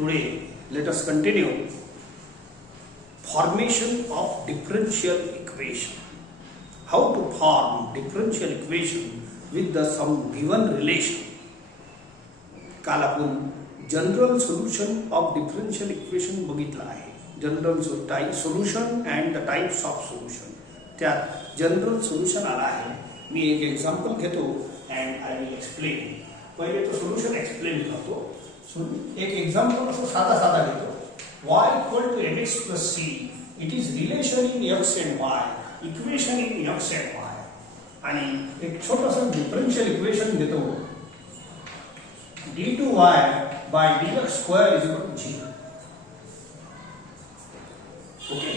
Today, let us continue formation of differential equation. How to form differential equation with the some given relation. काल आपण general solution of differential equation बघितलं आहे. General solution and the types of solution. त्यात general solution आला आहे. मी एक example घेतो and I will explain. पहिले तो सोल्यूशन एक्सप्लेन करतो. एक एक्झाम्पल असं साधा घेतो. y equal to mx plus c. It is relation in x and y, equation in x and y. आणि एक छोटंसं डिफरन्शियल इक्वेशन घेतो. d2y by dx square is equal to 0. Okay,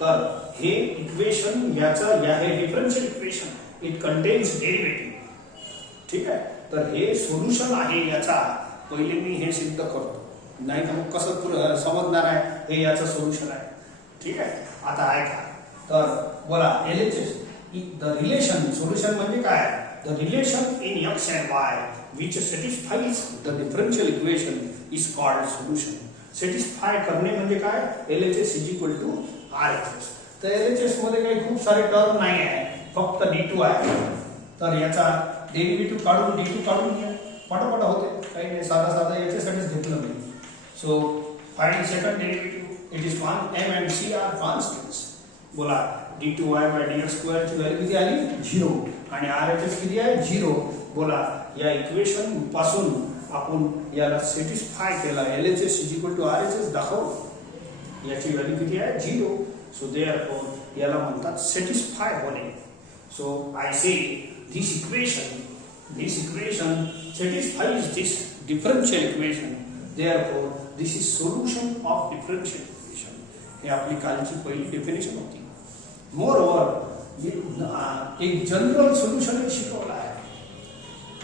तर हे इक्वेशन हे differential equation it contains derivative. ठीक आहे, तर हे सोल्यूशन आहे. याचा पहिले मी हे सिद्ध करतो, नाही तर मग कसं समजणार आहे हे याचं सोल्यूशन आहे. ठीक आहे, आता ऐका. तर बोला LHS द रिलेशन. सोल्यूशन म्हणजे काय? The relation in x and y which satisfies the differential equation is called solution. Satisfy करणे म्हणजे काय? LHS is equal to RHS. तर LHS मध्ये काही खूप सारे टर्म नाही आहे, फक्त d2 आहे. तर याचा डेरिव्हेटिव्ह काढून d2 काढून घ्या. पटापट होते, काही नाही. साधा याच्यासाठीच घेतलं मी. So find second derivative. It is m and c are constants. बोला d2y by dx स्क्वेअर ची व्हॅल्यू किती आली? 0. आणि RHS किती आहे? 0. बोला या इक्वेशन पासून आपण याला सॅटिस्फाय केला. LHS is equal to RHS दाखव. याची व्हॅल्यू किती आहे? 0. सो देअरफॉर याला म्हणतात सॅटिस्फाय होणे. So I say this equation satisfies this differential equation. Therefore, this is solution of differential equation. हे आपली कालची पहिली डेफिनेशन होती. Moreover, एक जनरल सोल्यूशन शिकवला आहे.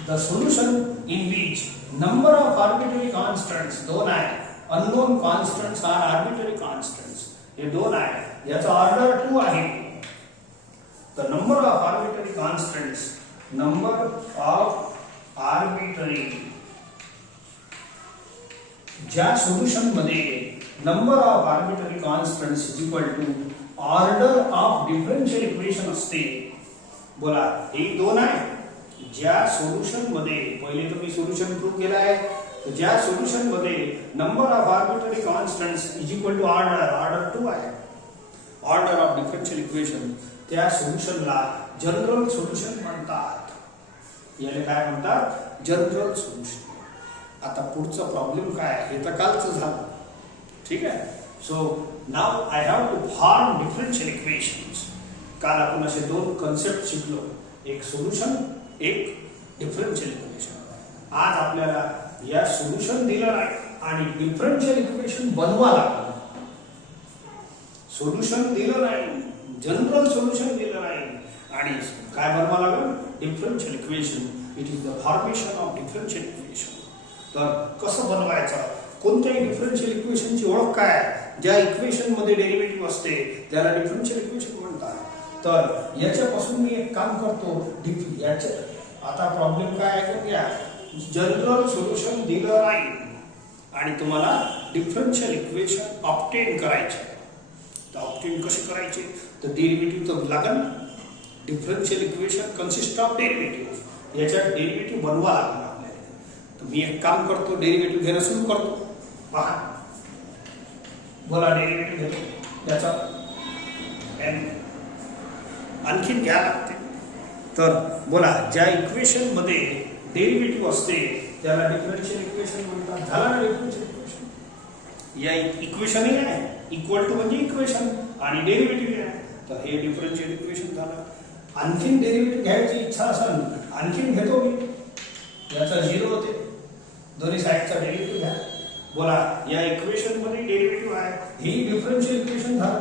The solution in which number of arbitrary constants दोन आहे. Unknown constants are arbitrary constants. हे दोन आहे. याचा ऑर्डर 2 आहे. The number of arbitrary constants, number of arbitrary, ज्या सोल्यूशन मध्ये number of arbitrary constants is equal to order of differential equation असते. बोला हे दोन आहे. ज्या सोल्यूशन मध्ये पहिले तर मी सोल्यूशन प्रूव्ह केला आहे. ज्या सोल्यूशन मध्ये number of arbitrary constants is equal to order 2 आहे, ऑर्डर ऑफ डिफरन्शियल इक्वेशन, त्या सोल्यूशनला जनरल सोल्यूशन म्हणतात. याला काय म्हणतात? General solution. आता पुढचा प्रॉब्लेम काय आहे हे तर कालचं झालं. ठीक आहे. So now I have to form differential equations. काल आपण असे दोन कन्सेप्ट शिकलो, एक सोल्यूशन, एक डिफरन्शियल इक्वेशन. आज आपल्याला या सोल्यूशन दिलं नाही आणि डिफरन्शियल इक्वेशन बनवा लागलं. सोल्यूशन दिलं नाही, जनरल सोल्यूशन दिलं नाही आणि काय बनवा लागलं? Differential equation. It is the formation of differential equation. तर कसं बनवायचं? कोणत्याही डिफरन्शियल इक्वेशनची ओळख काय? ज्या इक्वेशन मध्ये डेरिव्हेटिव्ह असते त्याला डिफरन्शियल इक्वेशन म्हणतात. तर याच्यापासून मी एक काम करतो. आता प्रॉब्लेम काय आहे का? घ्या, जनरल सोल्यूशन दिलं नाही आणि तुम्हाला डिफरन्शियल इक्वेशन ऑब्टेन करायचे. तर ऑब्टेन कसे करायचे? तर डेरिव्हेटिव्ह तर लागेल. Differential equation consist of derivative. याच्यात डेरिव्हेटिव्ह बनवा लागला आपल्याला. तर मी एक काम करतो, डेरिव्हेटिव्ह घेणं सुरू करतो. पहा, बोला डेरिव्हेटिव्ह घेतो याचा आणखीन घ्या लागते. तर बोला ज्या इक्वेशन मध्ये डेरिव्हेटिव्ह असते त्याला डिफरन्शियल इक्वेशन म्हणतात. झाला ना डिफरन्शियल इक्वेशन? या इक्वेशनही आहे, इक्वल टू म्हणजे इक्वेशन आणि डेरिव्हेटिव्ह आहे. तर हे डिफरन्शियल इक्वेशन झालं. आणखीन डेरिव्हेटिव्ह घ्यायची इच्छा असेल आणखीन घेतो मी. याचा 0 होते, दोन्ही साईडचा डेरिव्हेटिव्ह घ्या. बोला या इक्वेशन मध्ये डेरिव्हेटिव्ह आहे, ही डिफरन्शियल इक्वेशन झालं.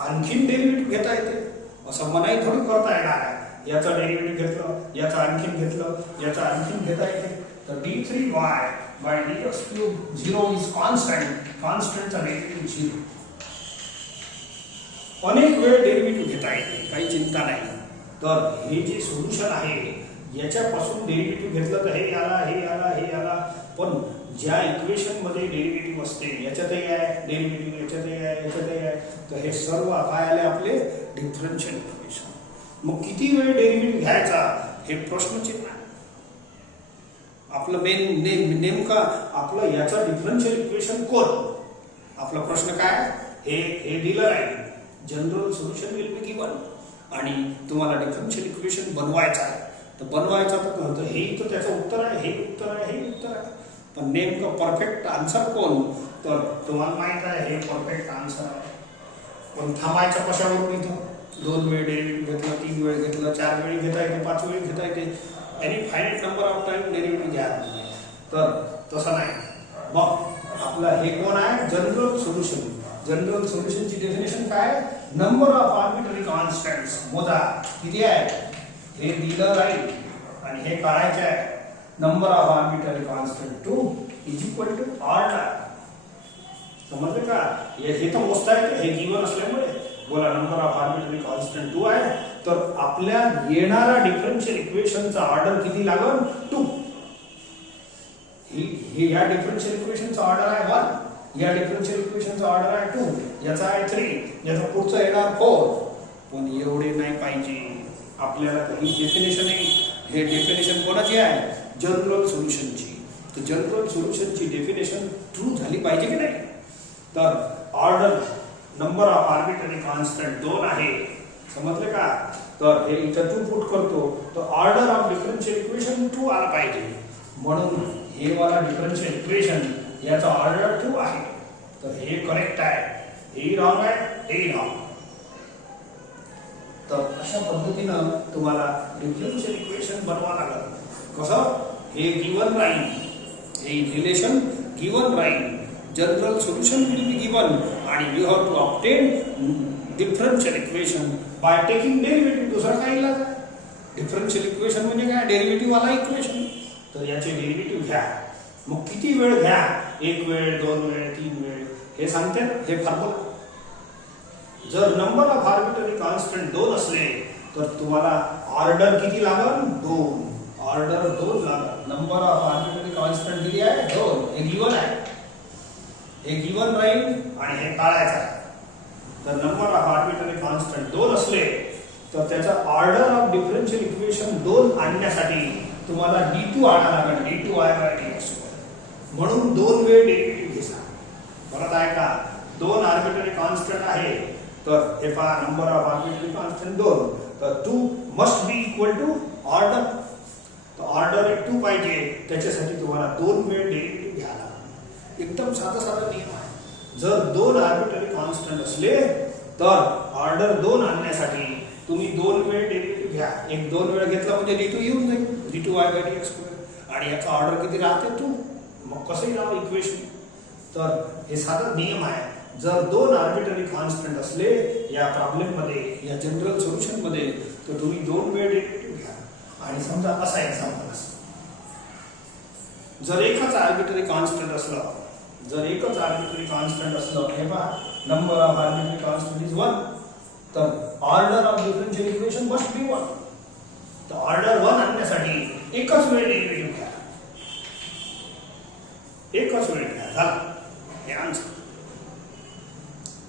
आणखीन डेरिव्हेटिव्ह घेता येते, असं मनाई थोडी करता येणार आहे. याचा डेरिव्हेटिव्ह घेतलं, याचा आणखीन घेतलं, याचा आणखीन घेता येते. तर d3y by dx cube 0 is constant. कॉन्स्टंटचा derivative 0. अनेक वेळ डेरिव्हेटिव्ह घेता येते, काही चिंता नाही. तर हे जे सोल्यूशन आहे याच्यापासून डेरिव्हेटिव्ह घेतलं तर हे आला, हे आला, हे आला. पण ज्या इक्वेशन मध्ये डेरिव्हेटिव्ह असते याच्यातही आहे डेरिव्हेटिव्ह, याच्यातही आहे, याच्यातही आहे, तर हे सर्व काय आले आपले डिफरन्शियल इक्वेशन. मग किती वेळ डेरिव्हेटिव्ह घ्यायचा हे प्रश्नचिन्ह आहे. आपलं नेमका आपलं याचा डिफरन्शियल इक्वेशन कोण, आपला प्रश्न काय, हे दिलं आहे general solution will be given आणि तुम्हाला डिफरन्शियल इक्वेशन बनवायचं आहे. तर बनवायचा तर हे तर त्याचं उत्तर आहे, हे उत्तर आहे, हे उत्तर आहे, पण नेमकं परफेक्ट आन्सर कोण, तर तुम्हाला माहित आहे हे परफेक्ट आन्सर आहे. पण थांबायचं कशावरून इथं 2 वेळ डेरिव्हेटिव्ह घेतलं, 3 वेळ घेतलं, 4 वेळी घेता येते, 5 वेळी घेता येते, any finite number of time derivative घ्या. तर तसं नाही. मग आपलं हे कोण आहे जनरल सोल्युशन. जनरल सोल्युशनची डेफिनेशन काय, नंबर ऑफ आर्बिट्ररी कॉन्स्टंट्स मोजा किती आहे हे दिलं राहील आणि हे काढायचे आहे. Number of arbitrary constant 2 is equal to order. समजलं का, हे तर मोजता येते, हे गिवन असल्यामुळे बोला नंबर ऑफ आर्बिट्ररी कॉन्स्टंट 2 आहे. तर आपल्या येणारा डिफरन्शियल इक्वेशनचा ऑर्डर किती लागल 2. हे या डिफरन्शियल इक्वेशनचा ऑर्डर आहे 1, या डिफरन्शियल इक्वेशनचा ऑर्डर आहे 2, याचा आहे 3, याचा पुढचा येणार 4. पण एवढे नाही पाहिजे आपल्याला. ही डेफिनेशन आहे, हे डेफिनेशन कोणाची आहे जनरल सोल्युशनची. तर जनरल सोल्युशनची डेफिनेशन ट्रू झाली पाहिजे की नाही. तर order number of arbitrary constant 2 आहे, समजले का. तर हे इथं 2 पुट करतो, तर ऑर्डर ऑफ डिफरन्शियल इक्वेशन 2 आला पाहिजे. म्हणून हे वाला डिफरन्शियल इक्वेशन याचा ऑर्डर 2 आहे. तर हे करेक्ट आहे, हे रॉंग आहे, हे रॉंग. तर अशा पद्धतीनं तुम्हाला डिफरन्शियल इक्वेशन बनवा लागेल. कसं, हे गिवन राहील, हे रिलेशन गिवन राहील, general solution will be given आणि you have to obtain differential equation by taking derivative. दुसरा काय इलाज आहे. डिफरन्शियल इक्वेशन म्हणजे काय, डेरिव्हेटिव्ह वाला इक्वेशन. तर याचे डेरिव्हेटिव्ह घ्या. मग किती वेळ घ्या, 1 वेळ, 2 वेळ, 3 वेळ, हे सांगते हे फॉर्म्युला. जर नंबर ऑफ आर्बिट्ररी कॉन्स्टंट 2 असले तर तुम्हाला ऑर्डर किती लागल 2. ऑर्डर 2 लागल. नंबर ऑफ आर्बिट्ररी कॉन्स्टंट किती आहे 2. हे गिवन आहे, हे गिवन राहील आणि हे काढायचं आहे. तर नंबर ऑफ आर्बिट्ररी कॉन्स्टंट 2 असले तर त्याचा ऑर्डर ऑफ डिफरन्शियल इक्वेशन 2 आणण्यासाठी तुम्हाला d2 आणावं लागेल, d2y/dx. म्हणून 2 वेळ डेरिव्हेटिव्ह घ्यायचा. परत आहे का, 2 आर्बिट्ररी कॉन्स्टंट आहे. तर हे पहा नंबर ऑफ आर्बिट्ररी कॉन्स्टंट 2, तर 2 must be equal to order. तर ऑर्डर 2 पाहिजे, त्याच्यासाठी तुम्हाला 2 वेळ डेरिव्हेटिव्ह घ्यायला. एकदम साधा नियम आहे. जर 2 आर्बिट्ररी कॉन्स्टंट असले तर ऑर्डर 2 आणण्यासाठी तुम्ही 2 वेळ डेरिव्हेटिव्ह घ्या. 1-2 वेळ घेतला म्हणजे d2 येऊन जाईल, d2y/dx. आणि याचा ऑर्डर किती राहते 2. मग कसं येणार इक्वेशन. तर हे साधा नियम आहे. जर 2 आर्बिट्ररी कॉन्स्टंट असले या प्रॉब्लेम मध्ये, या जनरल सोल्युशन मध्ये, तर तुम्ही 2 वेळ डेरिव्हेटिव्ह घ्या. आणि समजा असा एक्झाम्पल असतो, जर एकच आर्बिट्ररी कॉन्स्टंट असलं, जर एकच आर्बिट्ररी कॉन्स्टंट असलं, हे पहा number of arbitrary constant is 1, तर order of differential equation must be 1. तर ऑर्डर 1 आणण्यासाठी एकच वेळ डेरिव्हेटिव्ह घ्या, एकच वेळ घ्या, झालं हे आन्सर.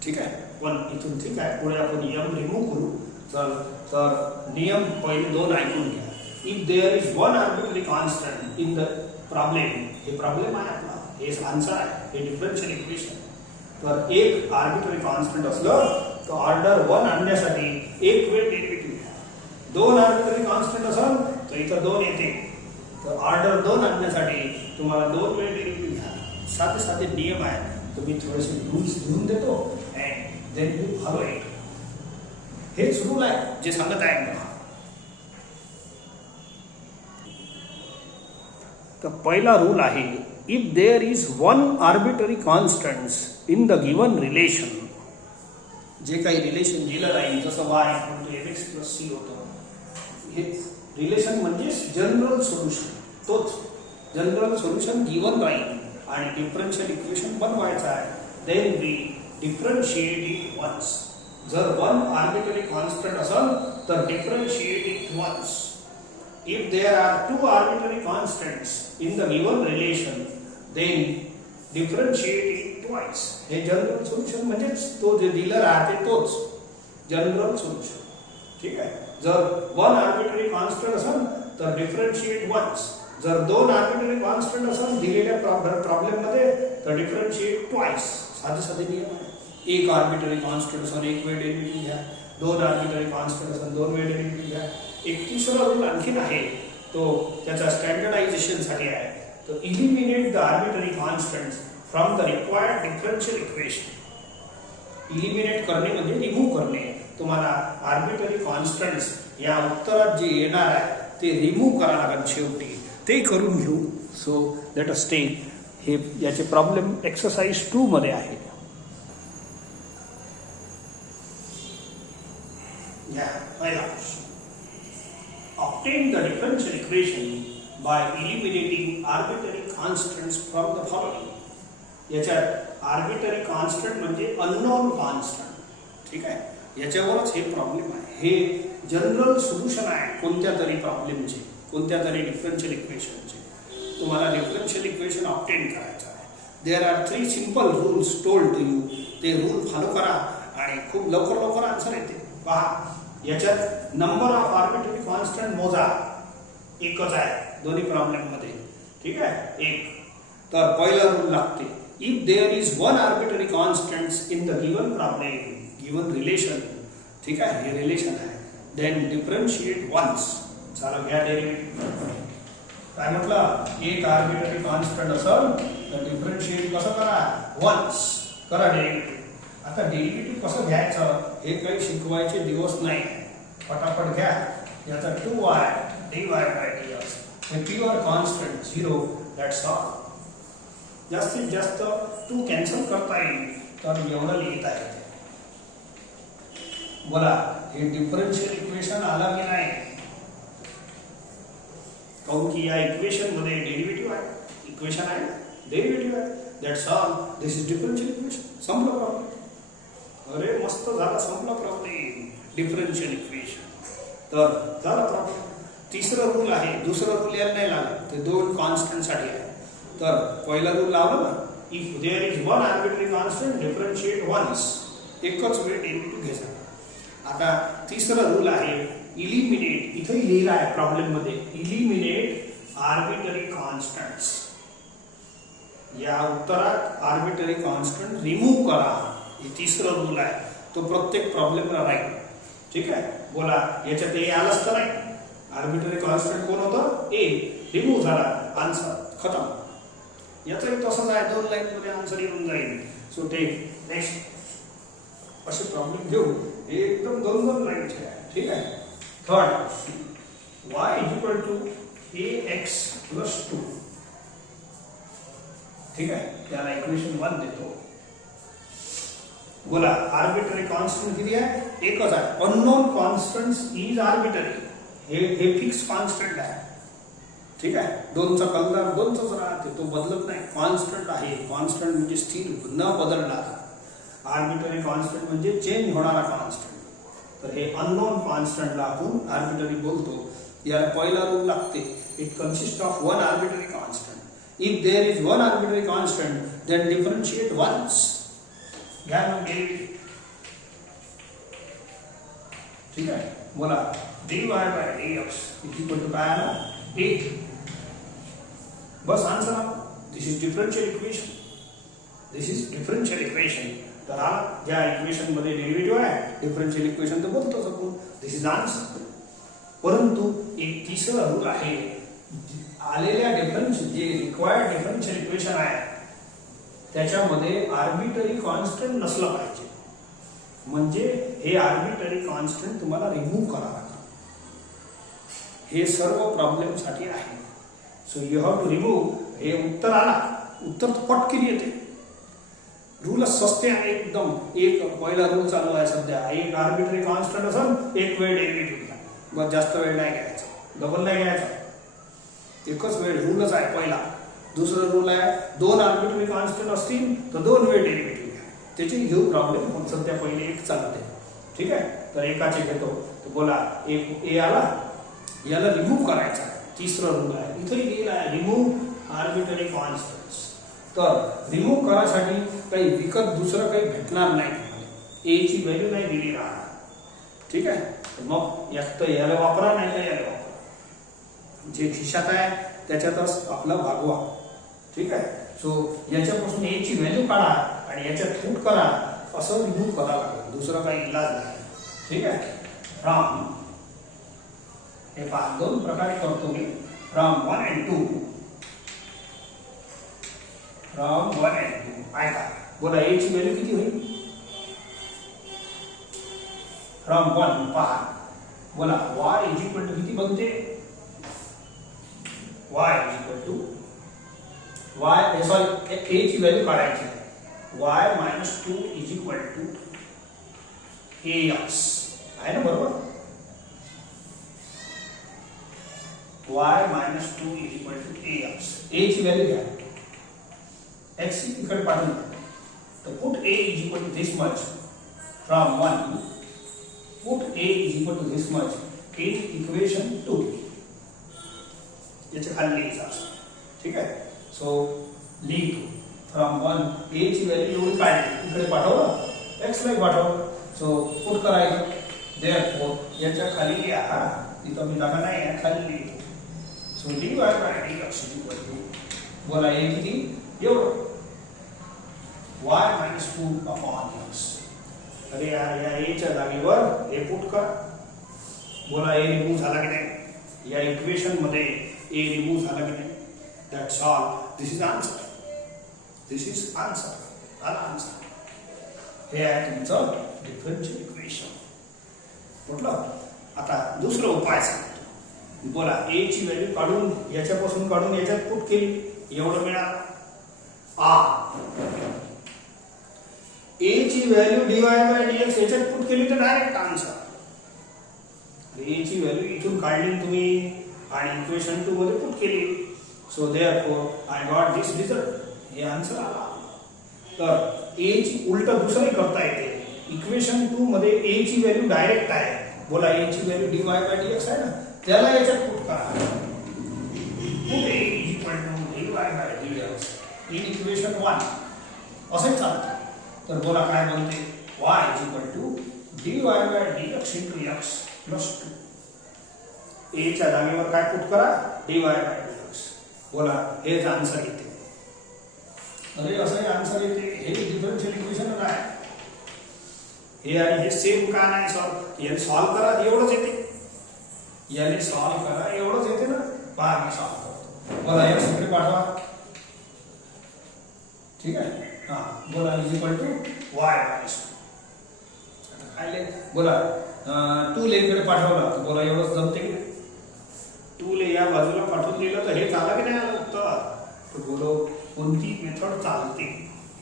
ठीक आहे. पण इथून ठीक आहे, पुढे आपण नियम रिमूव्ह करू. तर नियम पहिले 2 ऐकून घ्या. If there is 1 arbitrary constant in the problem, हे प्रॉब्लेम आहे आपला, हे आन्सर आहे, हे डिफरन्शियल इक्वेशन. तर एक आर्बिट्ररी कॉन्स्टंट असलं तर ऑर्डर 1 आणण्यासाठी एक वेळ डेरिव्हेटिव्ह घ्या. 2 आर्बिट्ररी कॉन्स्टंट असेल तर इथं 2 येते, तर ऑर्डर 2 आणण्यासाठी तुम्हाला 2 वेळ डेरिव्हेटिव्ह घ्या. साधे साधे नियम आहे. तुम्ही थोडेसे रूल्स लिहून देतो and then you follow it. हेच रूल आहे जे सांगत आहे मला. तर पहिला रूल आहे, if there is 1 arbitrary constants in the given relation. जे काही रिलेशन दिलं राहील, जसं y = mx + c होतं, हे रिलेशन म्हणजे जनरल सोल्युशन. तोच जनरल सोल्युशन गिवन राहील आणि डिफरन्शियल इक्वेशन बनवायचं आहे. Then we differentiate it once. जर 1 आर्बिट्ररी कॉन्स्टंट असेल तर differentiate it once. If there are 2 arbitrary constants in the given relation, then differentiate it twice. हे जनरल सोल्युशन म्हणजेच तो जे दिलं राहते तोच जनरल सोल्युशन. ठीक आहे. जर वन आर्बिट्ररी कॉन्स्टंट असेल तर डिफरन्शिएट वन्स. जर दोन आर्बिट्ररी कॉन्स्टंट असेल दिलेल्या प्रॉब्लेम मध्ये तर डिफरन्शिएट ट्वाइस. साधे साधे नियम आहे. एक आर्बिट्ररी कॉन्स्टंट असेल एक वेळ डेरिव्हेटिव्ह घ्या. दोन आर्बिट्ररी कॉन्स्टंट असेल दोन वेळ डेरिव्हेटिव्ह घ्या. एक तिसरा रूल आणखीन आहे तो त्याचा स्टँडर्डायझेशन साठी आहे. तो eliminate the arbitrary constants from the required differential equation. Eliminate करणे म्हणजे रिमूव्ह करणे. तुम्हाला आर्बिट्ररी कॉन्स्टंट्स या उत्तरात जे येणार आहे ते रिमूव्ह करावं लागेल शेवटी. ते करून घेऊ. सो लेट अस टेक हे याचे प्रॉब्लेम एक्सरसाइज 2 मध्ये आहे. पहिला obtain the differential equation by eliminating arbitrary constants from the following. याच्यात आर्बिट्ररी कॉन्स्टंट म्हणजे अननोन कॉन्स्टंट. ठीक आहे. याच्यावरच हे प्रॉब्लेम आहे. हे जनरल सोल्युशन आहे कोणत्या तरी प्रॉब्लेमचे कोणत्या तरी डिफरन्शियल इक्वेशनचे. तुम्हाला डिफरन्शियल इक्वेशन ऑब्टेन करायचं आहे. There are 3 simple rules told to you. ते रूल फॉलो करा आणि खूप लवकर लवकर आन्सर येते. पहा याच्यात नंबर ऑफ आर्बिट्ररी कॉन्स्टंट मोजा एकच आहे दोन्ही प्रॉब्लेम मध्ये. ठीक आहे. एक तर पहिला रूल लागते if there is one arbitrary constants in the given problem given relation. ठीक आहे. हे रिलेशन आहे. Then differentiate once. चला घ्या डेरिव्हेटिव्ह. काय म्हटलं एक आर्बिट्ररी कॉन्स्टंट असेल तर डिफरन्शिएट कसं करा वन्स करा डेरिव्हेटिव्ह. आता डेरिव्हेटिव्ह कसं घ्यायचं हे काही शिकवायचे दिवस नाही. फटाफट घ्या. याचा 2y dy by dx हे प्युअर कॉन्स्टंट 0 दॅट्स ऑल. जास्तीत जास्त 2 कॅन्सल करता येईल तर एवढं लिहिता येते. बोला हे डिफरन्शियल इक्वेशन आला की नाही. काऊन की या इक्वेशन मध्ये डेरिव्हेटिव्ह आहे. इक्वेशन आहे डेरिव्हेटिव्ह आहे. That's all. This is differential equation. संपला प्रॉब्लेम. अरे मस्त झाला संपला प्रॉब्लेम. डिफरन्शियल इक्वेशन तर झाला प्रॉब्लेम. तिसरा रूल आहे. दुसरा रूल यायला नाही लागला. ते दोन कॉन्स्टंट साठी आहे. तर पहिला रूल लावला ना if there is one arbitrary constant differentiate once. एकच वेळ डेरिव्हेटिव्ह घ्यायचा. आता तिसरा रूल आहे इलिमिनेट. इथे लिहिला आहे प्रॉब्लेम मध्ये इलिमिनेट आर्बिट्ररी कॉन्स्टंट्स. या उत्तरात आर्बिट्ररी कॉन्स्टंट रिमूव्ह करा. हे तिसरा रूल आहे. तो प्रत्येक प्रॉब्लेमला राहील. ठीक आहे. बोला याच्यात ए आलाच तर नाही. आर्बिट्ररी कॉन्स्टंट कोण होतं ए. रिमूव्ह झाला आन्सर खतम. याचाही तसंच आहे. 2 लाईन मध्ये आन्सर येऊन जाईल. सो टेक नेक्स्ट असे प्रॉब्लेम घेऊ. एकदम 2 लाईनचे आहे. ठीक आहे. Third y equal to ax plus 2. ठीक आहे. त्याला इक्वेशन 1 देतो. बोला आर्बिट्ररी कॉन्स्टंट किती आहे एकच आहे. Unknown constants is arbitrary. हे फिक्स कॉन्स्टंट आहे. ठीक आहे. 2चा कलर 2चाच राहते. तो बदलत नाही. कॉन्स्टंट आहे. कॉन्स्टंट म्हणजे स्थिर न बदलणारा. आर्बिट्ररी कॉन्स्टंट म्हणजे चेंज होणारा कॉन्स्टंट. तर हे अननोन कॉन्स्टंटला आपण आर्बिट्ररी बोलतो. याला पहिला रूल लागते it consist of one arbitrary constant. If there is one arbitrary constant then differentiate once. घ्या मग डेरिव्हेटिव्ह. ठीक आहे. बोला dy by dx is equal to काय आला 8. बस आन्सर आला. This is differential equation. This is differential equation. तर हा ज्या इक्वेशन मध्ये डेरिव्हेटिव्ह आहे डिफरन्शियल इक्वेशन तर बोलतोच आपण. दिस इज आन्सर. परंतु एक तिसरा रूल आहे. आलेल्या डिफरन्शियल जे रिक्वायर्ड डिफरन्शियल इक्वेशन आहे त्याच्यामध्ये आर्बिट्ररी कॉन्स्टंट नसला पाहिजे. म्हणजे हे आर्बिट्ररी कॉन्स्टंट तुम्हाला रिमूव्ह करावं लागेल. हे सर्व प्रॉब्लेम साठी आहे. So you have to remove. हे उत्तर आला. उत्तर पटकन येते. रूल सस्ते आहे एकदम. एक पहिला रूल चालू आहे सध्या. एक आर्बिट्ररी कॉन्स्टंट असेल एक वेळ डेरिव्हेटिव्ह घ्या. बस जास्त वेळ नाही घ्यायचा. डबल नाही घ्यायचा. एकच वेळ रूलच आहे पहिला. दुसरा रूल आहे 2 आर्बिट्ररी कॉन्स्टंट असतील तर 2 वेळ डेरिव्हेटिव्ह घ्या. त्याचे घेऊ प्रॉब्लेम. पण सध्या पहिले एक चालते. ठीक आहे. तर एकाचे घेतो. तर बोला एक ए आला. याला रिमूव्ह करायचा आहे. तिसरा रूल आहे. इथेही लिहिला आहे रिमूव्ह आर्बिट्ररी कॉन्स्टंट्स. तर रिमूव्ह करायसाठी काही विकत दुसरं काही भेटणार नाही तुम्हाला. ए ची व्हॅल्यू नाही दिली राहणार. ठीक आहे. तर मग यात तर याला वापरा नाही तर याला वापरा. जे खिशात आहे त्याच्यातच आपला भागवा. ठीक आहे. सो याच्यापासून ए ची व्हॅल्यू काढा आणि याच्यात पुट करा, असं रिमूव्ह करावं लागेल. दुसरा काही इलाज नाही. ठीक आहे. फ्रॉम हे पहा दोन प्रकारे करतो मी. From 1 and 2. From 1 and 2. ऐका बोला ए ची व्हॅल्यू किती होईल. फ्रॉम 1 पहा बोला y इज इक्वल टू किती बनते. y is equal to y sorry a ची व्हॅल्यू काढायची आहे. y minus 2 is equal to ax आहे ना बरोबर. y minus 2 is equal to ax. a ची व्हॅल्यू घ्या. x इकडे पाठवून तर put a is equal to this much from 1. Put a is equal to this much in equation 2. याचे खाली लिहायचं. ठीक आहे. सो लिहितो फ्रॉम 1 a ची व्हॅल्यू एवढी काढली इकडे पाठवलं, x ला पाठवलं. सो पुट करायचं. देअरफॉर याच्या खाली लिहा. इथं मी जागा नाही आहे खाली लिहितो. सो dy by dx equal to बोला a किती एवढं y minus 2 upon x. अरे यार या ए च्या जागेवर ए पुट कर. बोला ए रिमूव्ह झाला की नाही. या इक्वेशन मध्ये ए रिमूव्ह झाला की नाही. That's all. This is answer. This is answer. आला आन्सर. हे आहे तुमचं डिफरन्शियल इक्वेशन. म्हटलं आता दुसरा उपाय सांगतो. बोला ए ची व्हॅल्यू काढून याच्यापासून काढून याच्यात पुट केली एवढं मिळालं. ए ची व्हॅल्यू dy by dx याच्यात पुट केली तर डायरेक्ट आन्सर. ए ची व्हॅल्यू इथून काढली तुम्ही आणि इक्वेशन 2 मध्ये पुट केली. So therefore I got this result. हे आन्सर आला. तर ए ची उलट दुसरंही करता येते. इक्वेशन 2 मध्ये ए ची व्हॅल्यू डायरेक्ट आहे. बोला ए ची व्हॅल्यू dy by dx आहे ना, त्याला याच्यात पुट करा. Put a is equal to dy by dx in equation 1 असे चालतं. तर बोला काय बनते. y is equal to dy by dx into x plus 2. a च्या जागेवर काय पुट करा dy by dx. बोला हेच आन्सर येते. अरे असं आन्सर येते. हे डिफरन्शियल इक्वेशन आहे. हे आणि हे सेम का नाही सॉल्व. याने सॉल्व करा एवढंच येते. याने सॉल्व करा एवढंच येते ना. पहा मी सॉल्व करतो. बोला x इकडे पाठवा. ठीक आहे. हाँ बोला is equal to y minus 2. खायले बोला 2 ले इकडे पाठवला तर बोला एवढंच जमते की नाही. 2 ले या बाजूला पाठवून दिलं तर हे झालं की नाही उत्तर. तर बोलो कोणती मेथड चालते.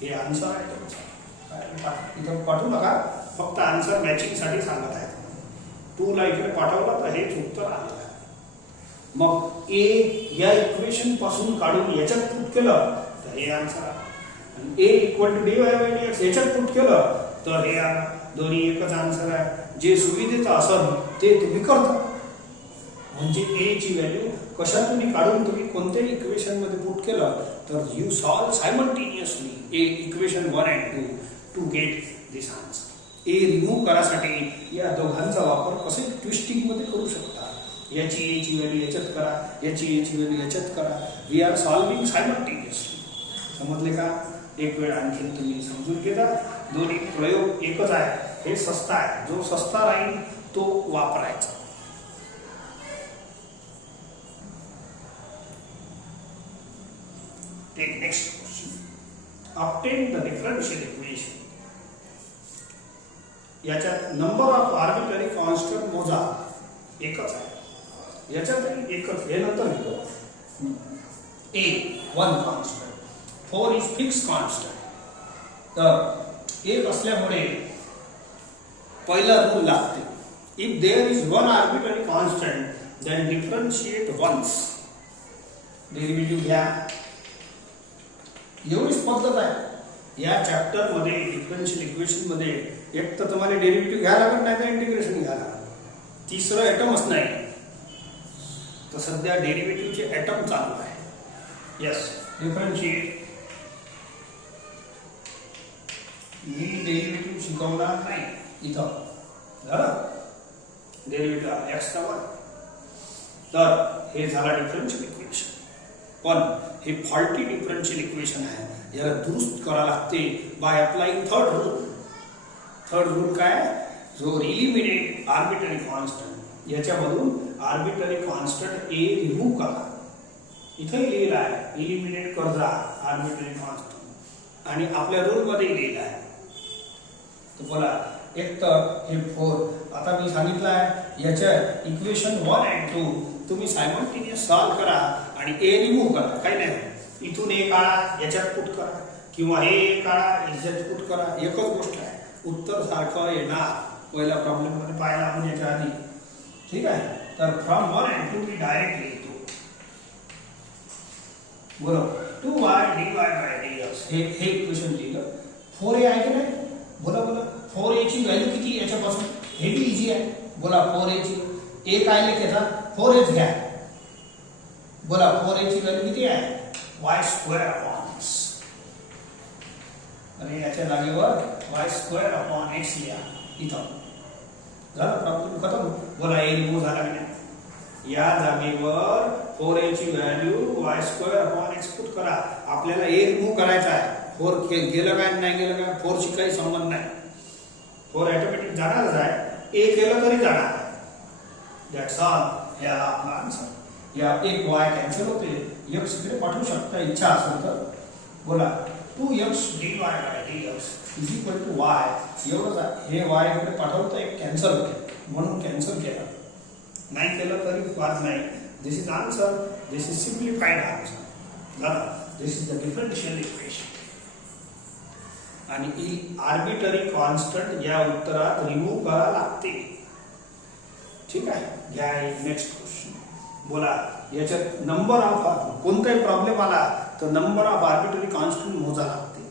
हे आन्सर आहे तुमचा. इथं पाठवू नका, फक्त आन्सर मॅचिंग साठी सांगत आहे. 2 ला इकडे पाठवला तर हेच उत्तर आलं. मग ए या इक्वेशन पासून काढून याच्यात पुट केलं तर हे आन्सर आहे. A equal to dy by dx याच्यात पुट केलं तर हे दोन्ही एकच आन्सर आहे. जे सुविधेचं असेल ते तुम्ही करता. म्हणजे ए ची व्हॅल्यू कशातून काढून तुम्ही कोणत्याही इक्वेशन मध्ये पुट केलं तर you solve simultaneously a equation 1 and 2 to get this answer. A remove करायसाठी या दोघांचा वापर कसे ट्विस्टिंग मध्ये करू शकता. याची ए ची व्हॅल्यू याच्यात करा, याची ए ची व्हॅल्यू याच्यात करा. We are solving simultaneously. समजले का. एक वेळ आणखी तुम्ही समजून घेता. दोन्ही प्रयोग एकच आहे. हे सस्ता आहे. जो सस्ता राहील तो वापरायचा. Take next question. Obtain the differential equation. याच्यात नंबर ऑफ आर्बिट्ररी कॉन्स्टंट मोजा एकच आहे. याच्यात एकच. हे नंतर घेतो. a 1 constant 4 is fixed constant. तर एक असल्यामुळे पहिला रूल लागते. If there is one arbitrary constant then differentiate once. Derivative घ्या. एवढीच पद्धत आहे या चॅप्टर मध्ये. डिफरन्शियल इक्वेशन मध्ये एक तर तुम्हाला डेरिव्हेटिव्ह घ्यायला लागत नाही तर इंटिग्रेशन घ्यायला लागत. तिसरं ॲटमच नाही. तर सध्या डेरिव्हेटिव्हचे ॲटम चालू आहे. यस डिफरन्शिएट मी डेरिव्हेटिव्ह शिकवणार नाही इथं झालं डेरिव्हेटिव्ह एक्सचा वन तर हे झाला डिफरन्शियल इक्वेशन पण हे फॉल्टी डिफरन्शियल इक्वेशन आहे याला दुरुस्त करावं लागते बाय अप्लाइंग थर्ड रूल काय जो इलिमिनेट आर्बिट्ररी कॉन्स्टंट याच्यामधून आर्बिट्ररी कॉन्स्टंट ए रिमूव्ह करा इथंही लिहिलं आहे इलिमिनेट कर्जा आर्बिट्ररी कॉन्स्टंट आणि आपल्या रूल मध्ये लिहिलं आहे तर बोला एक तर हे 4 आता मी सांगितलं आहे याच्या इक्वेशन 1 आणि 2 तुम्ही सायमल्टेनियस सॉल्व करा आणि ए रिमूव्ह करा काही नाही इथून ए काढा याच्यात पुट करा किंवा हे ए काढा याच्यात पुट करा एकच गोष्ट आहे उत्तर सारखं येणार पहिला प्रॉब्लेम मध्ये पाहिला आपण याच्या आधी ठीक आहे तर फ्रॉम 1 and 2 मी डायरेक्ट लिहितो बरोबर 2y dy by dx हे इक्वेशन लिहिलं 4a आहे की नाही बोला 4a ची व्हॅल्यू किती याच्यापासून हे बी इझी आहे बोला 4a ची a काय लिहायचा 4h घ्या बोला 4a ची व्हॅल्यू किती आहे y square upon x आणि याच्या जागेवर y square upon x लिहा इथं झालं प्रॉब्लेम खतम बोला a रिमूव्ह झाला की नाही या जागेवर 4a ची value y square upon x put करा आपल्याला a रिमूव्ह करायचा आहे 4 गेलं काय नाही गेलं काय 4 शी काही संबंध नाही 4 ऑटोमॅटिक जाणारच आहे a केलं तरी जाणार आहे दॅट्स ऑल याला आपला आन्सर या एक y कॅन्सल होते x इकडे पाठवू शकता इच्छा असेल तर बोला 2x dy by dx is equal to y एवढंच आहे हे y इकडे पाठवलं तर एक कॅन्सल होते म्हणून कॅन्सल केलं नाही केलं तरी वाद नाही this is answer this is simplified answer झालं this is the differential equation आणि आर्बिट्ररी कॉन्स्टंट या उत्तरात रिमूव्ह करावं लागते ठीक आहे घ्या नेक्स्ट क्वेश्चन बोला याच्यात नंबर ऑफ कोणताही प्रॉब्लेम आला तर नंबर ऑफ आर्बिट्ररी कॉन्स्टंट मोजा लागते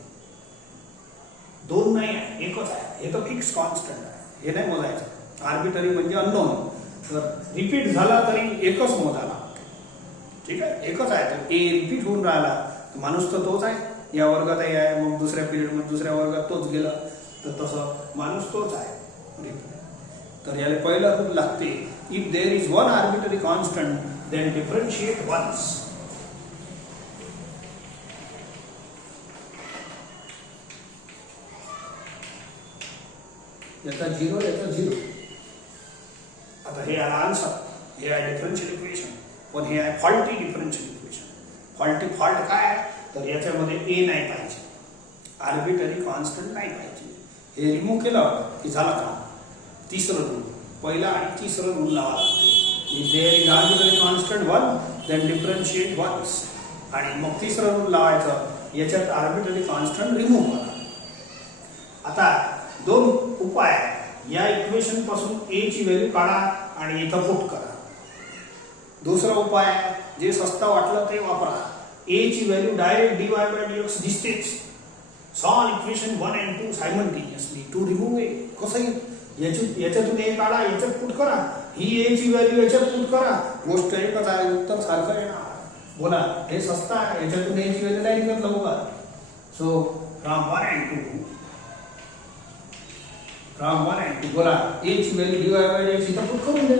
दोन नाही आहे एकच आहे हे तर फिक्स कॉन्स्टंट आहे हे नाही मोजायचं आर्बिट्ररी म्हणजे अननोन तर रिपीट झाला तरी एकच मोजा लागते ठीक आहे एकच आहे तर ए रिपीट होऊन राहिला माणूस तर तोच आहे या वर्गात आहे मग दुसऱ्या पिरियड मध्ये दुसऱ्या वर्गात तोच गेला तर तसं माणूस तोच आहे तर याला पहिला रूल लागते if there is one arbitrary constant then differentiate once याचा 0 याचा 0 आता हे आला आन्सर हे आहे डिफरन्शियल इक्वेशन पण हे आहे फॉल्टी डिफरन्शियल इक्वेशन फॉल्ट काय आहे तर याच्यामध्ये ए नाही पाहिजे आर्बिट्ररी कॉन्स्टंट नाही पाहिजे हे रिमूव्ह केलं की झाला काम तिसरं रूल पहिला आणि तिसरं रूल लावा लागते if there is arbitrary constant 1 then differentiate once आणि मग तिसरं रूल लावायचं याच्यात आर्बिट्ररी कॉन्स्टंट रिमूव्ह करा आता दोन उपाय या इक्वेशन पासून ए ची व्हॅल्यू काढा आणि इथं पुट करा दुसरा उपाय जे सस्ता वाटलं ते वापरा ए ची value direct dy by dx दिसतेच solve equation 1 and 2 simultaneously to remove a कसंही याच्यातून ए काढा याच्यात पुट करा ही ए ची व्हॅल्यू याच्यात पुट करा गोष्ट एकच आहे उत्तर सारखं येणार बोला हे सस्ता आहे याच्यातून ए ची व्हॅल्यू नाही निघत लवकर so from 1 and 2 from 1 and 2 बोला a ची व्हॅल्यू dy by dx इथं पुट करून द्या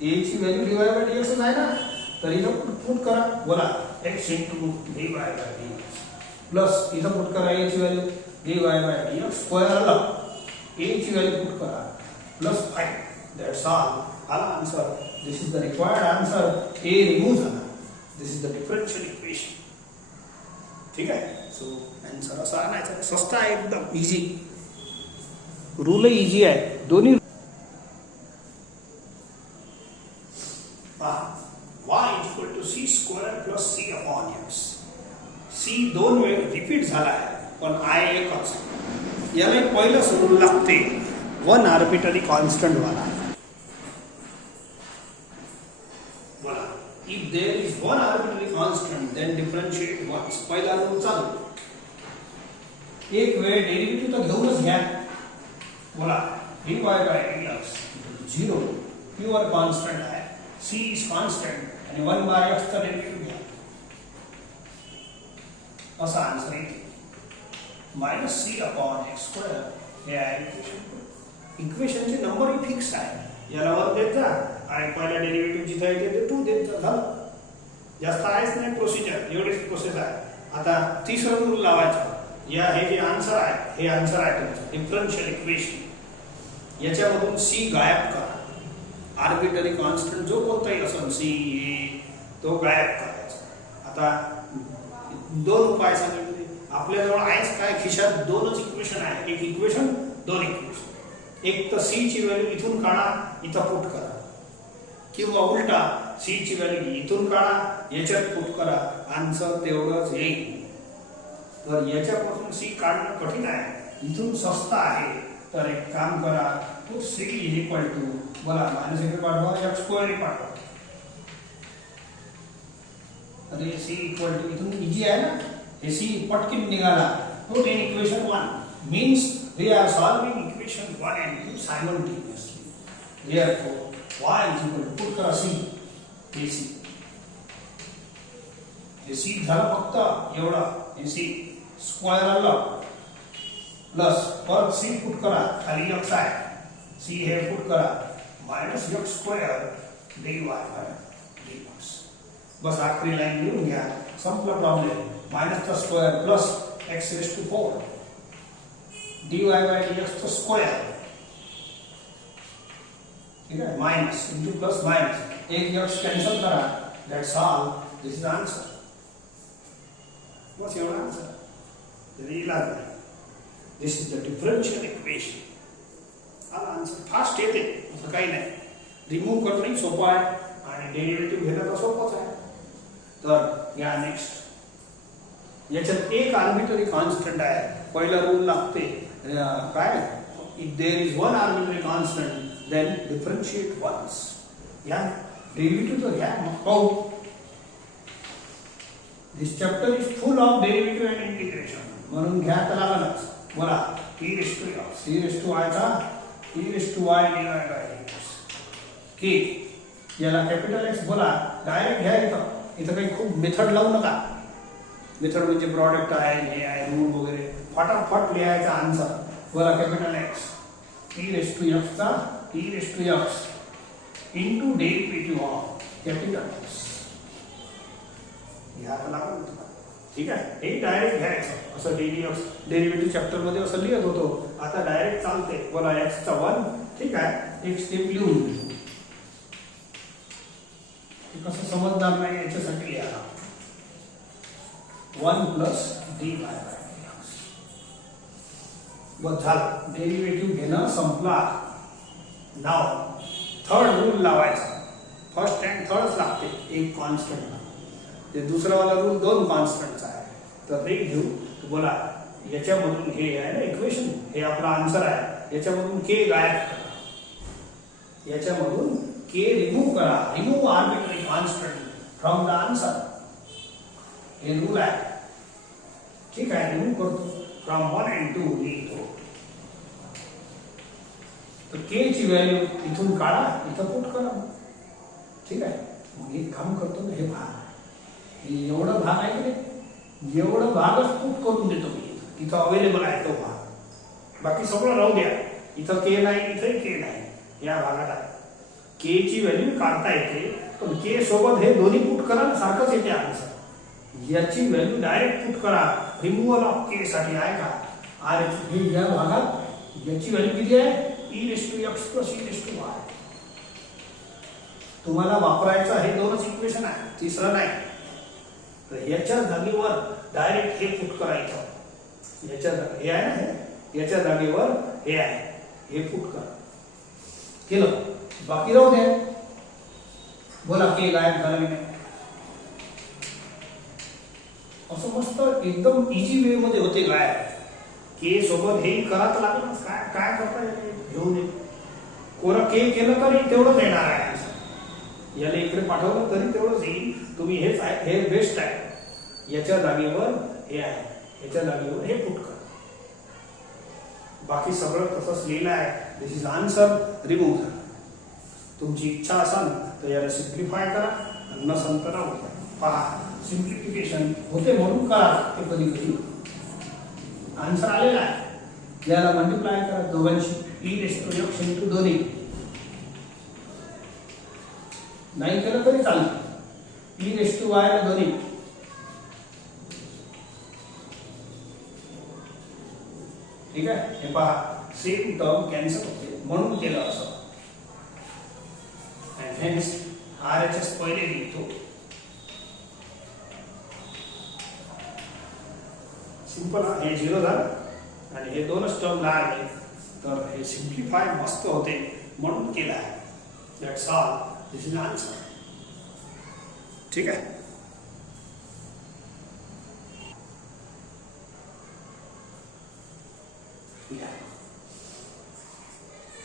a ची व्हॅल्यू dy by dx आहे ना तर इथं पुट करा बोला x into dy by dx plus इथं पुट करा a ची value dy by dx square आला a ची व्हॅल्यू पुट करा प्लस 5 दॅट्स ऑल आला answer this is the required answer a remove झाला दिस इज द डिफरन्शियल इक्वेशन ठीक आहे सो आन्सर असा आणायचा स्वस्त आहे एकदम इझी रूल इझी आहे दोन्ही y equal to c square plus c upon x c दोन वेळ रिपीट झाला आहे पण i एकच याला पहिलं रूल लागते वन आर्बिट्ररी कॉन्स्टंट वाला बोला if there is one arbitrary constant then differentiate once पहिला रूल चालू एक वेळ डेरिव्हेटिव्ह तर घेऊनच घ्या बोला dy by dx 0 pure constant आहे c इज कॉन्स्टंट आणि 1 by x चा डेरिव्हेटिव्ह घ्या असा आन्सर आहे minus c upon x square हे आहे इक्वेशन. इक्वेशनचे नंबरही फिक्स आहे. याला 1 देत जा आणि पहिला डेरिव्हेटिव्ह जिथे आहे ते 2 देत जा, झालं. जास्त आहेच नाही प्रोसिजर, एवढीच प्रोसेस आहे. आता तिसरं रूल लावायचा. या हे जे आन्सर आहे हे आन्सर आहे तुमचं डिफरन्शियल इक्वेशन. याच्यामधून सी गायब करा. आर्बिटरी कॉन्स्टंट जो कोणताही असेल सी तो गायब करायचा. आता 2 उपाय सांगितले. आपल्याजवळ आहेच काय, खिशात 2च इक्वेशन आहे. एक इक्वेशन 2 इक्वेशन. एक तर सी ची व्हॅल्यू इथून काढा, इथं पुट करा, किंवा उलटा सी ची व्हॅल्यू इथून काढा, याच्यात पुट करा, आन्सर तेवढंच येईल. तर याच्यापासून सी काढणं कठीण आहे, इथून स्वस्त आहे. तर एक काम करा, तो सी इज इक्वल टू बोला मायनस इकडे पाठवा, एक्स स्क्वेअर पाठवा. अरे सी इक्वल टू इथून इजी आहे ना, हे सी पटकन निघाला. तो then equation 1 means we are solving equation 1 and 2 simultaneously. Therefore y is equal to put करा सी, हे सी, हे सी झालं फक्त एवढं, हे सी स्क्वेअर आलं प्लस परत सी पुट करा, खाली एक्स आहे, सी हे पुट करा, minus x square dy by dx. बस आखरी लाइन लिहून घ्या, संपला प्रॉब्लेम. मायनस चा square plus x raise to 4 dy by dx चा स्क्वेअर, ठीक है, माइनस इंटू प्लस माइनस, एक एक्स कैंसिल करा, that's all. This is answer. बस एवढा आंसर. इलाज नाही. This is the differential equation. आला आंसर. फास्ट येते असं काही नाही. रिमूव्ह करणंही सोपं आहे आणि डेरिव्हेटिव्ह घेणं तर सोपंच आहे. तर या नेक्स्ट. याच्यात एक आर्बिटरी कॉन्स्टंट आहे. पहिला रूल लागते काय, if there is one arbitrary constant then differentiate once. Yeah, derivative तो yeah, how? This chapter is full of derivative and integration. म्हणून घ्या त्याला लागलच. बोला e raised to x, e raised to y का e raised to y dy by dx. की याला capital x बोला, direct घ्या. इथं काही खूप मेथड लावू नका. मेथड म्हणजे प्रोडक्ट आहे, हे आहे, रूल वगैरे, फटाफट लिहायचा आन्सर. बोला capital x e raised to x का e raised to x into derivative of capital X. याला लागून ठीक आहे. हे डायरेक्ट घ्यायचं असं डेरिव्हेटिव्ह चॅप्टर मध्ये असं लिहित होतो. आता डायरेक्ट चालते. बोला x चा 1, ठीक आहे, एक स्टेप लिहून घेऊ. कसं समजणार नाही याच्यासाठी लिहा 1 प्लस dy बाय dx. बस झालं. डेरिव्हेटिव्ह घेणं संपला. नाव थर्ड रूल लावायचा. फर्स्ट अँड थर्डच लागते, एक कॉन्स्टंट. ते दुसरा वाला रूल 2 कॉन्स्टंटचा आहे. तर ते घेऊ. बोला याच्यामधून हे आहे ना इक्वेशन, हे आपला आन्सर आहे. याच्यामधून के गायब करा, याच्यामधून के रिमूव्ह करा. Remove arbitrary constant from the answer. हे रूल आहे, ठीक आहे. रिमूव्ह करतो फ्रॉम 1 and 2 लिहितो. तर के ची व्हॅल्यू इथून काढा, इथं पुट करा, ठीक आहे. मग एक काम करतो ना, हे भाग, हे एवढा भाग आहे की नाही, एवढं भागच पुट करून देतो मी. इथं अवेलेबल आहे तो भाग, बाकी सगळं राहू द्या. इथं के नाही, इथंही के नाही, या भागात आहे. के ची व्हॅल्यू काढता येते, पण के सोबत हे दोन्ही पुट करा, सारखंच येते आन्सर. याची व्हॅल्यू डायरेक्ट पुट करा. रिमूव्हल ऑफ के साठी आहे का, आर हे या भागात याची व्हॅल्यू किती आहे, e raised to x plus e raised to y. तुम्हाला वापरायचं हे 2च इक्वेशन आहे, तिसरं नाही. तर याच्या जागेवर डायरेक्ट हे पुट करायचं. याच्या हे आहे ना, हे याच्या जागेवर हे आहे, हे पुट करा. केलं, बाकी राहू दे. बोला के गायब झाला की नाही. असं मस्त एकदम इझी वे मध्ये होते गायब. के सोबत हे करावं लागलं. काय काय करता येते घेऊन ये. कोरा के केलं तरी तेवढंच येणार आहे. याला इकडे पाठवलं तरी तेवढंच येईल. तुम्ही हेच आहे, हे बेस्ट आहे. याच्या जागेवर हे आहे, याच्या जागेवर हे पुट करा. बाकी सगळं तसंच लिहिलं आहे. दिस इज आन्सर. रिमूव्ह झाला. तुमची इच्छा असेल तर याला सिम्प्लिफाय करा, नसेल तर राहू द्या. पहा सिम्प्लिफिकेशन होते म्हणून करा ते कधी कधी. आन्सर आलेला आहे. याला मल्टिप्लाय करा दोघांशी e⁻x इंटू दोन्ही. नाही केलं तरी चालतं. e⁻y ला दोन्ही. ठीक आहे. हे पहा सेम टर्म कॅन्सल होते म्हणून केलं असं. and hence RHS पहिले लिहितो. सिंपल हे 0 झालं आणि हे दोनच टर्म राहिले तर हे सिम्प्लिफाय मस्त होते म्हणून केलं आहे. That's all. This is answer. ठीक आहे.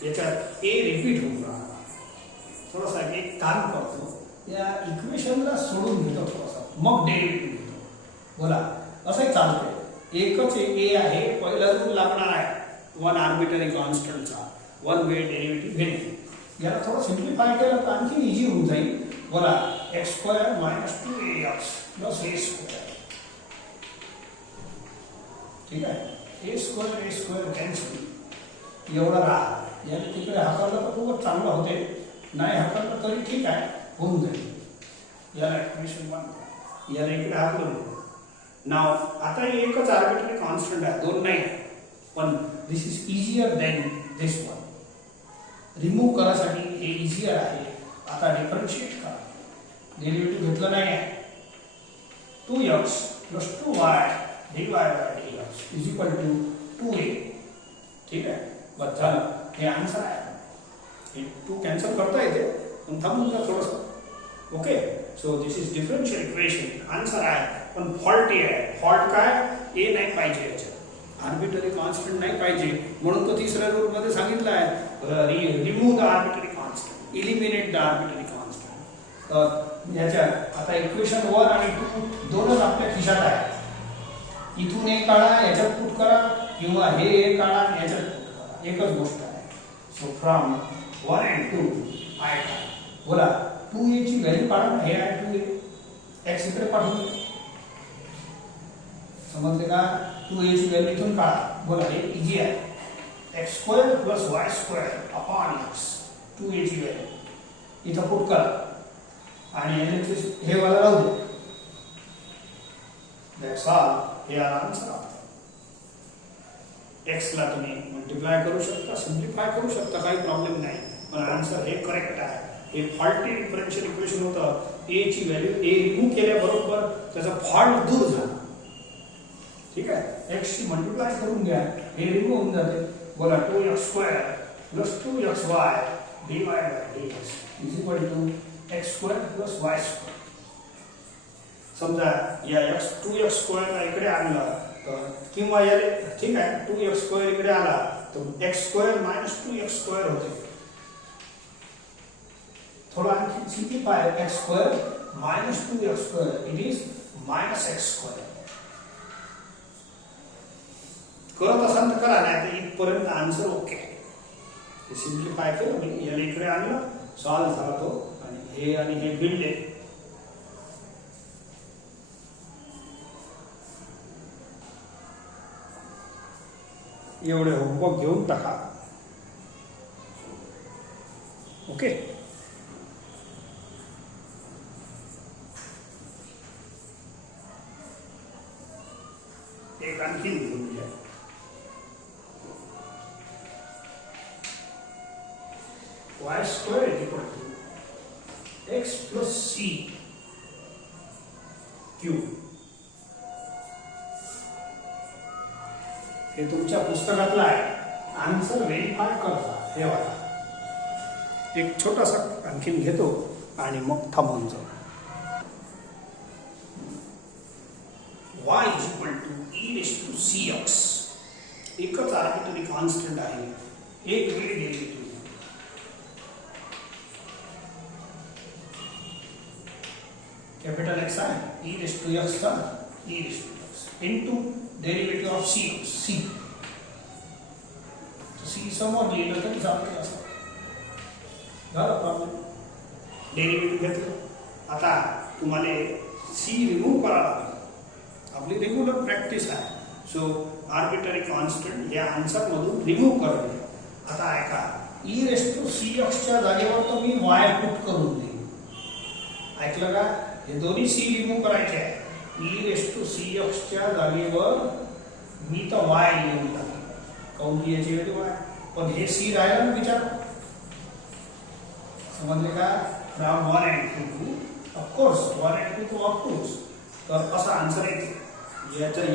याच्यात ए रिपीट होऊन राहणार. थोडासा एक काम करतो, या इक्वेशनला सोडून घेतो थोडासा, मग डेरिव्हेटिव्ह घेतो. बोला असंही चालतंय. एकच ए आहे, पहिला रूल लागणार आहे वन आर्बिटरी कॉन्स्टंटचा, वन वे डेरिव्हेटिव्ह घेणे. याला थोडं सिम्प्लिफाय केलं तर आणखी इझी होऊन जाईल. बोला x² - 2ax + a². ठीक आहे. a² कॅन्सल एवढा राहा. याने तिकडे हाताळलं तर खूपच चांगलं होते, नाही हाताळलं तरी ठीक आहे, होऊन जाईल. याला इक्वेशन 1 याला इकडे हाकलून. नाव आता एकच आर्बिट्ररी कॉन्स्टंट आहे, दोन नाही, पण this is easier than this one. Remove करासाठी हे इजियर आहे. आता डिफरन्शिएट करा. डेरिव्हेटिव्ह घेतलं नाही आहे. 2x + 2y dy/dx = 2a. ठीक आहे. बस झालं. हे आन्सर आहे. हे 2 कॅन्सल करता येते पण थांबून जा थोडंसं. Okay. So this is differential equation. Answer आहे पण फॉल्टी आहे. फॉल्ट काय? ए नाही पाहिजे याच्यात, आर्बिट्ररी कॉन्स्टंट नाही पाहिजे म्हणून तो तिसऱ्या रूल मध्ये सांगितलं आहे remove the arbitrary constant, eliminate the arbitrary constant. तर याच्यात आता इक्वेशन 1 आणि 2 दोनच आपल्या खिशात आहे. इथून एक काढा, याच्यात पुट करा, किंवा हे एक काढा याच्यात पुट करा, एकच गोष्ट आहे. सो फ्रॉम 1 and 2 आय काढा. बोला 2a ची व्हॅल्यू काढा. हे आहे 2a, x इकडे पाठवून समजले का? 2a ची व्हॅल्यू इथून काढा. बोला हे इझी आहे. x² + y² / x 2a ची व्हॅल्यू इथं पुट करा आणि हे वाला राहू दे. That's all. हे आन्सर आहे. x ला तुम्ही मल्टिप्लाय करू शकता, सिम्प्लिफाय करू शकता, काही प्रॉब्लेम नाही, पण आन्सर हे करेक्ट आहे. हे फॉल्टी डिफरन्शियल इक्वेशन होतं. a ची व्हॅल्यू a रिमूव्ह केल्याबरोबर त्याचा फॉल्ट दूर झाला. ठीक आहे. x ची मल्टिप्लाय करून घ्या, हे रिमूव्ह होऊन जाते. बोला 2x² + 2xy dy/dx = x² + y². समजा या 2x² ला इकडे आणलं किंवा याले, ठीक आहे, 2x² इकडे आला तर x² - 2x² होते. थोडा आणखी simplify. x² - 2x² it is -x². करत असाल तर करा, नाही तर इथपर्यंत आन्सर ओके. सिम्प्लिफाय केलं मी, याला इकडे आणलं, सॉल्व झाला तो, आणि हे बिल्ड आहे. एवढे होमवर्क घेऊन टाका. ओके. एक आणखी घेऊन घ्या. y² = x + c cube. हे तुमच्या पुस्तकातलं आहे. आन्सर व्हेरीफाय करा. हे वाला एक छोटासा आणखीन घेतो आणि मग थांबून जाऊ. y = e⁻cx. एकच आर्बिट्ररी कॉन्स्टंट आहे, एक वेळ डेरिव्हेटिव्ह. कॅपिटल X आहे, e⁻x चा e⁻x into derivative of c. c समोर लिहिलं तरी चालतं. असं झालं प्रॉब्लेम. डेरिव्हेटिव्ह घेतलं. आता तुम्हाला c रिमूव्ह करावं लागेल. आपली रेग्युलर प्रॅक्टिस आहे. सो आर्बिटरी कॉन्स्टंट या आन्सर मधून रिमूव्ह करून दे. आता ऐका, e⁻⁴ च्या जागेवर तर मी y पुट करून देईन. ऐकलं का? हे दोन्ही c रिमूव्ह करायचे आहे. e⁻⁴ च्या जागेवर मी तर y लिहून टाकेन, काऊन की याची व्हॅल्यू y. पण हे c राहिला ना विचार, समजले का? From 1 and 2 to of course 1 and 2 to of course. तर असा आन्सर येते.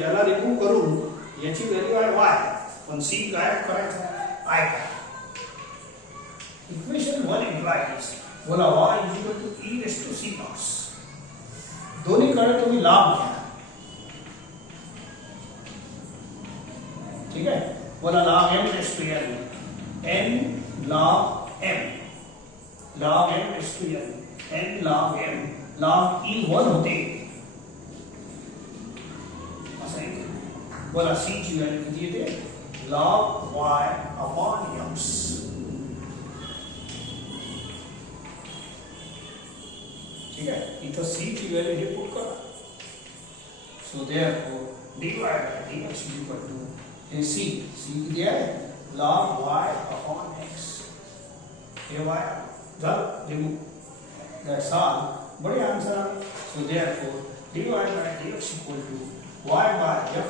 याला रिमूव्ह करून याची व्हॅल्यू आहे y, पण c गायब करायचा आहे. काय इक्वेशन 1 इम्प्लाइज, बोला y e⁻⁴. दोन्हीकडे तुम्ही लाभ घ्या. ठीक आहे, बोला log m⁻n, n log m, log m⁻n, n log m, log e 1 होते. असं आहे. बोला c ची व्हॅल्यू किती येते? log y upon x. ठीक आहे, इथं c ची व्हॅल्यू हे पुट करा. So therefore dy by dx equal to हे c किती आहे? log y upon x. हे y झालं रिमूव्ह. That's all. बड़े आंसर आ गए. So therefore dy by dx equal to y by x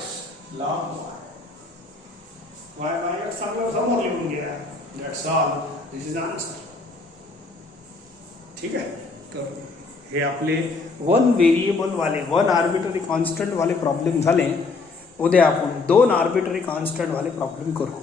log y. y by x समोर समोर लिहून घ्या. That's all. This is answer. ठीक आहे, तर हे आपले 1 व्हेरिएबल वाले 1 आर्बिटरी कॉन्स्टंट वाले प्रॉब्लेम झाले. उद्या आपण 2 आर्बिटरी कॉन्स्टंट वाले प्रॉब्लेम करू.